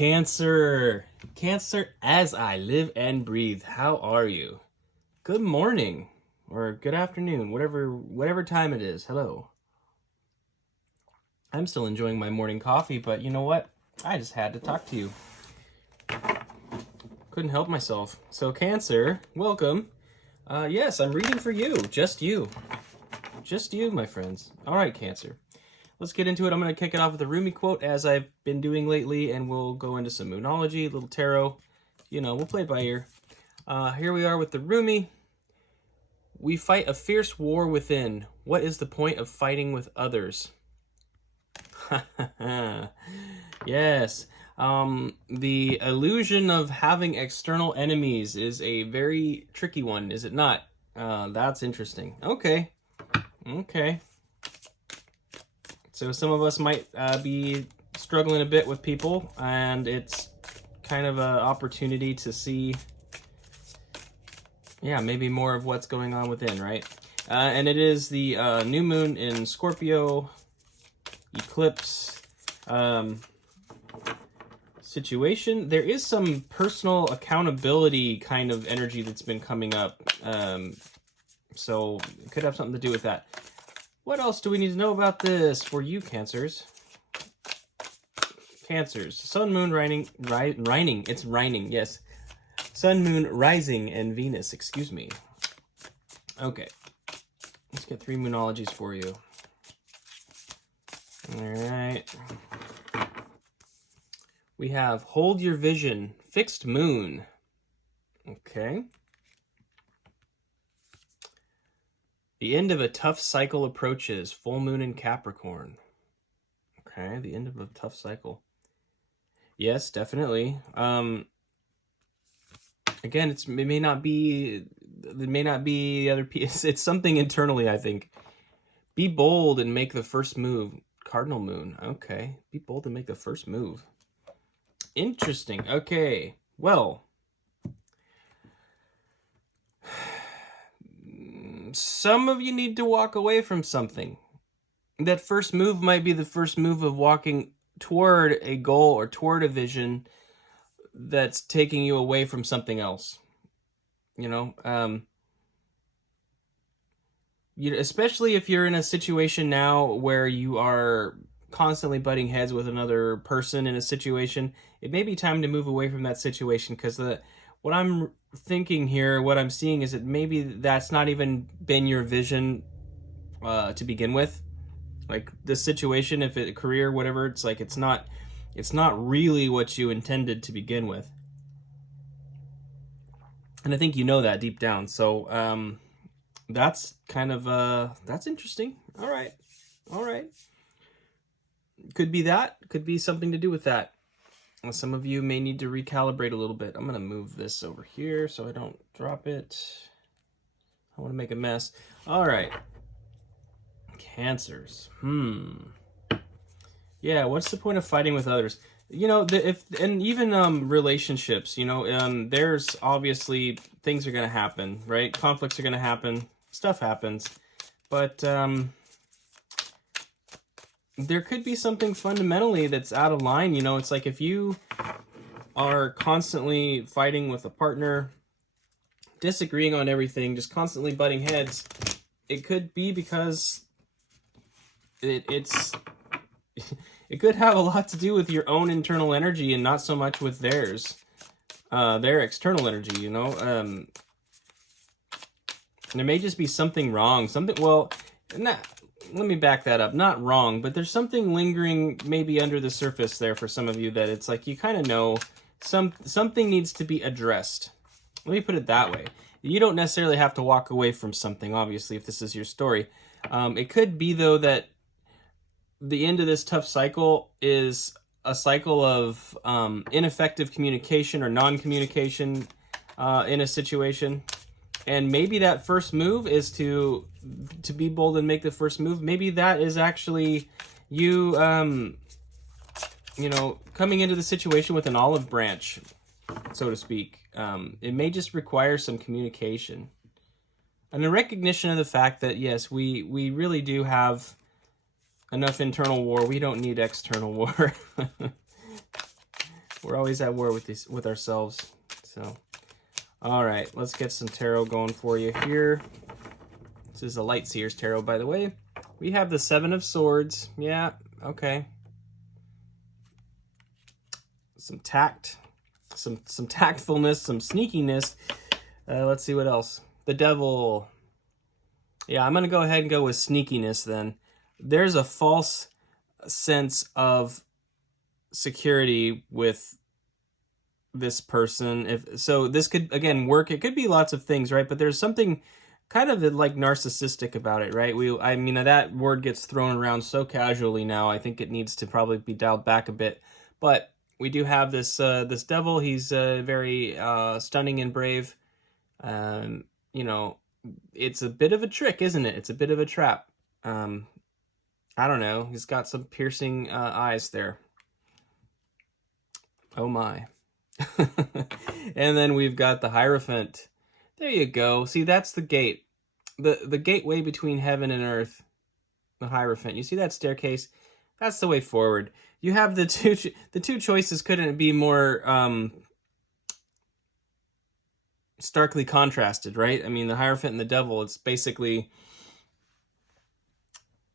Cancer. Cancer as I live and breathe. How are you? Good morning or good afternoon, whatever time it is. Hello. I'm still enjoying my morning coffee, but you know what? I just had to talk to you. Couldn't help myself. So Cancer, welcome. Yes, I'm reading for you. Just you. Just you, my friends. All right, Cancer. Let's get into it. I'm going to kick it off with a Rumi quote, as I've been doing lately, and we'll go into some Moonology, a little tarot. You know, we'll play it by ear. Here we are with the Rumi. We fight a fierce war within. What is the point of fighting with others? Yes. The illusion of having external enemies is a very tricky one, is it not? That's interesting. Okay. So some of us might be struggling a bit with people, and it's kind of an opportunity to see, maybe more of what's going on within, right? And it is the new moon in Scorpio, eclipse situation. There is some personal accountability kind of energy that's been coming up. So it could have something to do with that. What else do we need to know about this for you, Cancers? Cancers. Sun, moon, it's rining, yes. Sun, moon, rising, and Venus, excuse me. Okay. Let's get 3 Moonologies for you. All right. We have Hold Your Vision, Fixed Moon. Okay. The end of a tough cycle approaches, Full Moon in Capricorn. Okay, the end of a tough cycle. Yes, definitely. Again, it may not be the other piece. It's something internally, I think. Be bold and make the first move. Cardinal Moon. Okay, be bold and make the first move. Interesting. Okay, well, some of you need to walk away from something. That first move might be the first move of walking toward a goal or toward a vision that's taking you away from something else. Especially if you're in a situation now where you are constantly butting heads with another person in a situation, it may be time to move away from that situation, because what I'm thinking here, what I'm seeing is that maybe that's not even been your vision to begin with. Like the situation, if it's a career, whatever, it's like it's not really what you intended to begin with. And I think you know that deep down. So that's kind of that's interesting. All right. Could be that. Could be something to do with that. Some of you may need to recalibrate a little bit. I'm going to move this over here so I don't drop it. I want to make a mess. All right. Cancers. Yeah, what's the point of fighting with others? Even relationships, there's obviously things are going to happen, right? Conflicts are going to happen. Stuff happens. But there could be something fundamentally that's out of line. It's like if you are constantly fighting with a partner, disagreeing on everything, just constantly butting heads, it could be because it could have a lot to do with your own internal energy and not so much with theirs, their external energy, and there may just be something wrong, let me back that up. Not wrong, but there's something lingering maybe under the surface there for some of you that it's like you kind of know something needs to be addressed. Let me put it that way. You don't necessarily have to walk away from something, obviously, if this is your story. It could be, though, that the end of this tough cycle is a cycle of ineffective communication or non-communication in a situation. And maybe that first move is to be bold and make the first move. Maybe that is actually you, coming into the situation with an olive branch, so to speak. It may just require some communication and a recognition of the fact that, yes, we really do have enough internal war. We don't need external war. We're always at war with ourselves. So, all right, let's get some tarot going for you here. This is a Light Seers tarot, by the way. We have the Seven of Swords. Yeah, okay. Some tact, some tactfulness, some sneakiness. Let's see what else. The Devil. Yeah, I'm going to go ahead and go with sneakiness then. There's a false sense of security with this person. So this could, again, work. It could be lots of things, right? But there's something kind of like narcissistic about it, right? I mean, that word gets thrown around so casually now. I think it needs to probably be dialed back a bit. But we do have this this devil. He's very stunning and brave. You know, it's a bit of a trick, isn't it? It's a bit of a trap. I don't know. He's got some piercing eyes there. Oh my. And then we've got the Hierophant. There you go. See, that's the gate. The gateway between heaven and earth. The Hierophant. You see that staircase? That's the way forward. You have the two choices couldn't be more starkly contrasted, right? I mean, the Hierophant and the Devil, it's basically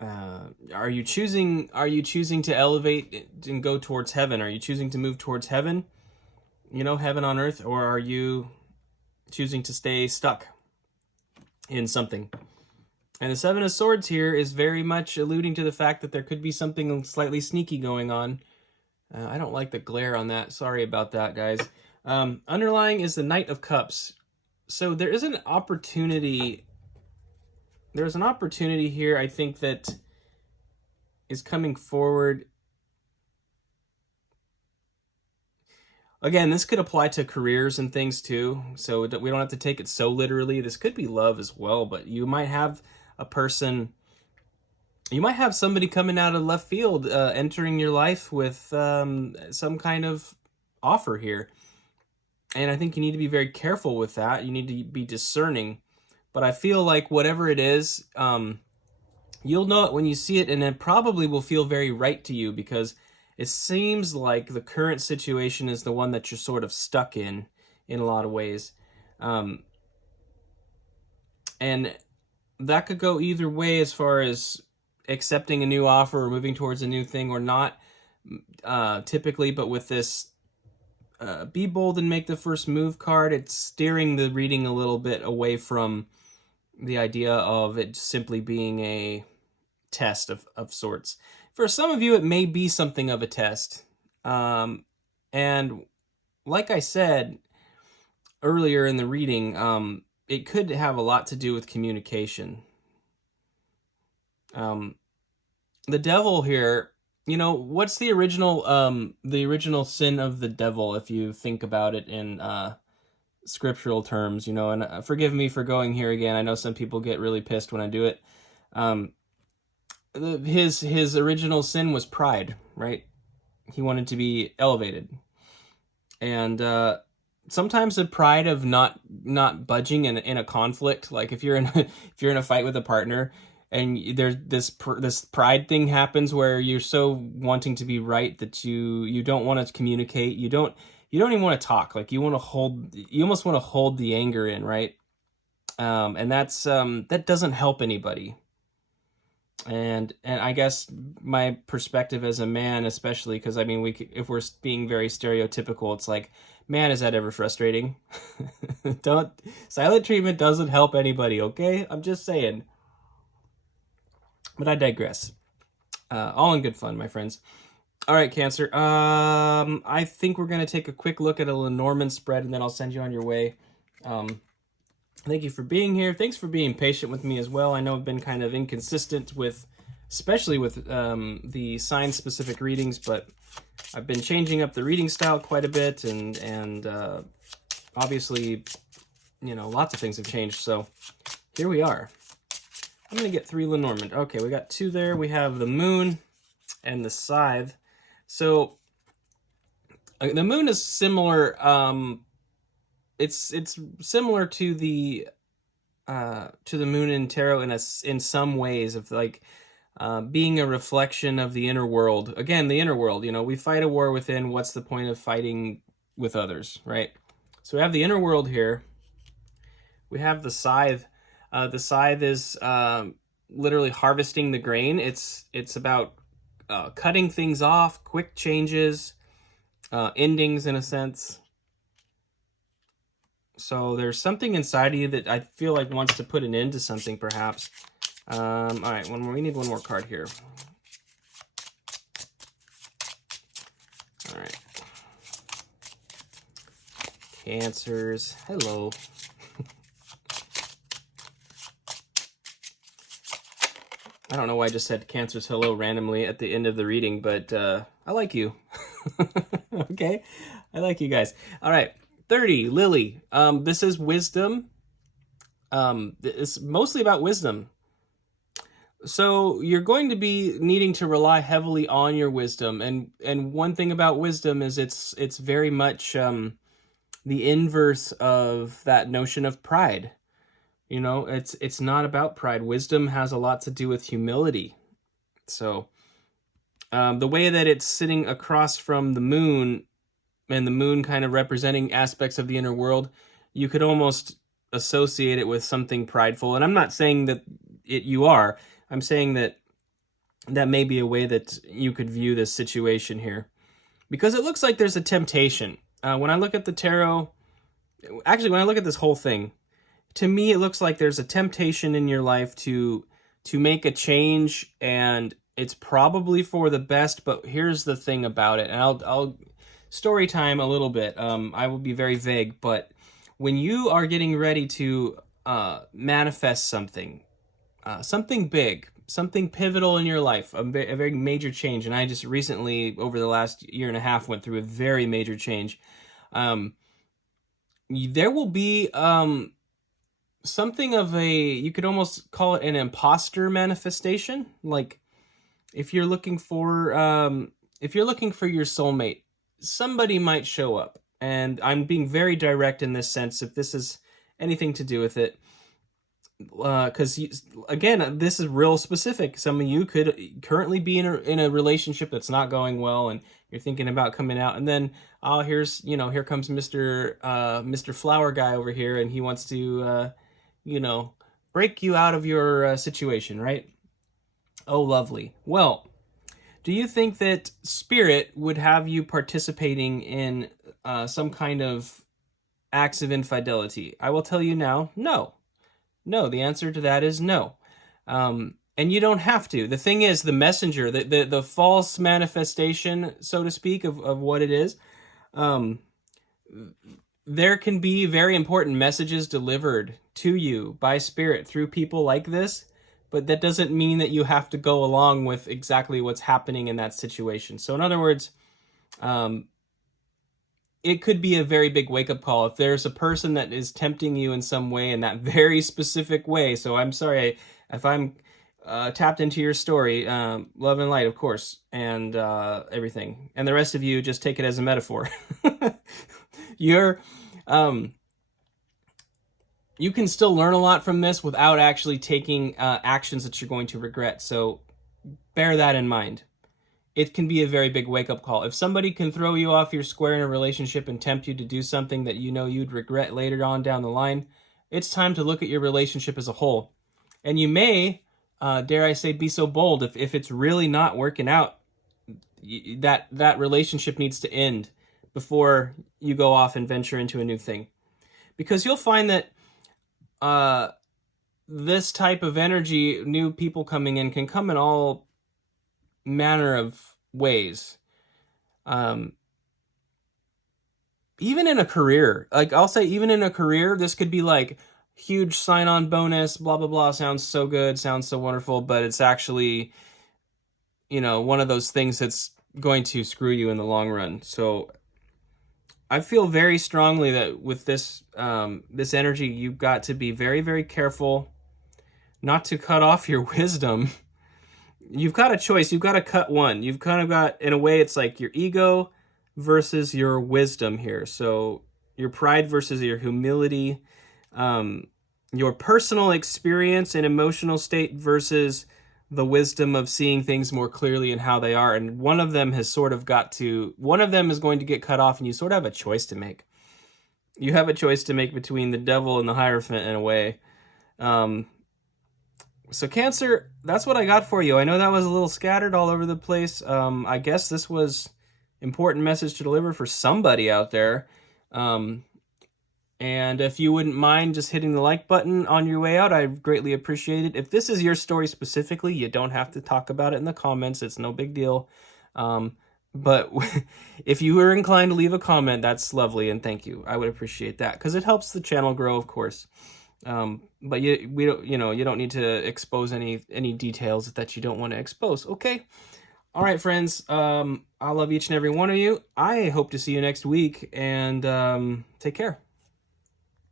are you choosing to elevate and go towards heaven? Are you choosing to move towards heaven? You know, heaven on earth, or are you choosing to stay stuck in something? And the Seven of Swords here is very much alluding to the fact that there could be something slightly sneaky going on. I don't like the glare on that. Sorry about that, guys. Underlying is the Knight of Cups. So there is an opportunity. There's an opportunity here, I think, that is coming forward. Again, this could apply to careers and things too, so we don't have to take it so literally. This could be love as well, but you might have a person, you might have somebody coming out of left field, entering your life with some kind of offer here. And I think you need to be very careful with that. You need to be discerning. But I feel like whatever it is, you'll know it when you see it, and it probably will feel very right to you, because it seems like the current situation is the one that you're sort of stuck in a lot of ways. And that could go either way as far as accepting a new offer or moving towards a new thing or not, typically. But with this Be Bold and Make the First Move card, it's steering the reading a little bit away from the idea of it simply being a test of sorts. For some of you, it may be something of a test. And like I said earlier in the reading, it could have a lot to do with communication. The devil here, you know, what's the original sin of the devil, if you think about it in scriptural terms, you know, and forgive me for going here again. I know some people get really pissed when I do it. His original sin was pride, right? He wanted to be elevated. And sometimes the pride of not budging in a conflict, like if you're in a fight with a partner and there's this pride thing happens where you're so wanting to be right that you don't want to communicate, you don't even want to talk, like you almost want to hold the anger in, right? And that's that doesn't help anybody. And I guess my perspective as a man, especially, because I mean, if we're being very stereotypical, it's like, man, is that ever frustrating? Silent treatment doesn't help anybody, okay? I'm just saying. But I digress. All in good fun, my friends. All right, Cancer. I think we're going to take a quick look at a Lenormand spread, and then I'll send you on your way. Thank you for being here. Thanks for being patient with me as well. I know I've been kind of inconsistent especially with the sign-specific readings, but I've been changing up the reading style quite a bit, and obviously, you know, lots of things have changed. So here we are. I'm going to get 3 Lenormand. Okay, we got 2 there. We have the Moon and the Scythe. So the Moon is similar. It's similar to the Moon in tarot in some ways, of like being a reflection of the inner world. Again, the inner world, we fight a war within. What's the point of fighting with others, right? So we have the inner world here. We have the scythe. The scythe is literally harvesting the grain. It's about cutting things off, quick changes, endings in a sense. So there's something inside of you that I feel like wants to put an end to something, perhaps. All right, one more. We need one more card here. All right. Cancers. Hello. I don't know why I just said Cancers hello randomly at the end of the reading, but I like you. Okay? I like you guys. All right. 30, Lily. This is wisdom. It's mostly about wisdom. So you're going to be needing to rely heavily on your wisdom, and one thing about wisdom is it's very much the inverse of that notion of pride. It's not about pride. Wisdom has a lot to do with humility. So the way that it's sitting across from the moon, and the moon kind of representing aspects of the inner world, you could almost associate it with something prideful. And I'm not saying that you are. I'm saying that may be a way that you could view this situation here. Because it looks like there's a temptation. When I look at the tarot, actually when I look at this whole thing, to me it looks like there's a temptation in your life to make a change, and it's probably for the best, but here's the thing about it, and I'll story time a little bit. I will be very vague, but when you are getting ready to manifest something big, something pivotal in your life, a very major change, and I just recently, over the last year and a half, went through a very major change. There will be something of you could almost call it an imposter manifestation. Like if you're looking for your soulmate, somebody might show up. And I'm being very direct in this sense, if this is anything to do with it. Because again, this is real specific. Some of you could currently be in a relationship that's not going well, and you're thinking about coming out, and then here comes Mr. Flower Guy over here, and he wants to break you out of your situation, right? Oh, lovely. Well, do you think that Spirit would have you participating in some kind of acts of infidelity? I will tell you now, no. No, the answer to that is no. And you don't have to. The thing is, the messenger, the false manifestation, so to speak, of what it is, there can be very important messages delivered to you by Spirit through people like this, but that doesn't mean that you have to go along with exactly what's happening in that situation. So in other words, it could be a very big wake-up call if there's a person that is tempting you in some way, in that very specific way. So I'm sorry if I'm tapped into your story. Love and light, of course, and everything. And the rest of you, just take it as a metaphor. You can still learn a lot from this without actually taking actions that you're going to regret. So bear that in mind. It can be a very big wake-up call. If somebody can throw you off your square in a relationship and tempt you to do something that you'd regret later on down the line, it's time to look at your relationship as a whole. And you may, dare I say, be so bold, if it's really not working out, that relationship needs to end before you go off and venture into a new thing. Because you'll find that this type of energy, new people coming in, can come in all manner of ways. Even in a career, like I'll say, even in a career, this could be like huge sign-on bonus, blah, blah, blah, sounds so good, sounds so wonderful, but it's actually, one of those things that's going to screw you in the long run. So I feel very strongly that with this energy, you've got to be very, very careful not to cut off your wisdom. You've got a choice. You've got to cut one. You've kind of got, in a way, it's like your ego versus your wisdom here. So your pride versus your humility, your personal experience and emotional state versus the wisdom of seeing things more clearly and how they are. And one of them has sort of one of them is going to get cut off, and you sort of have a choice to make. You have a choice to make between the devil and the Hierophant in a way. So Cancer, that's what I got for you. I know that was a little scattered all over the place. I guess this was important message to deliver for somebody out there. And if you wouldn't mind just hitting the like button on your way out, I'd greatly appreciate it. If this is your story specifically, you don't have to talk about it in the comments. It's no big deal. But if you were inclined to leave a comment, that's lovely, and thank you. I would appreciate that because it helps the channel grow, of course. But you don't need to expose any details that you don't want to expose. Okay. All right, friends. I love each and every one of you. I hope to see you next week, and take care.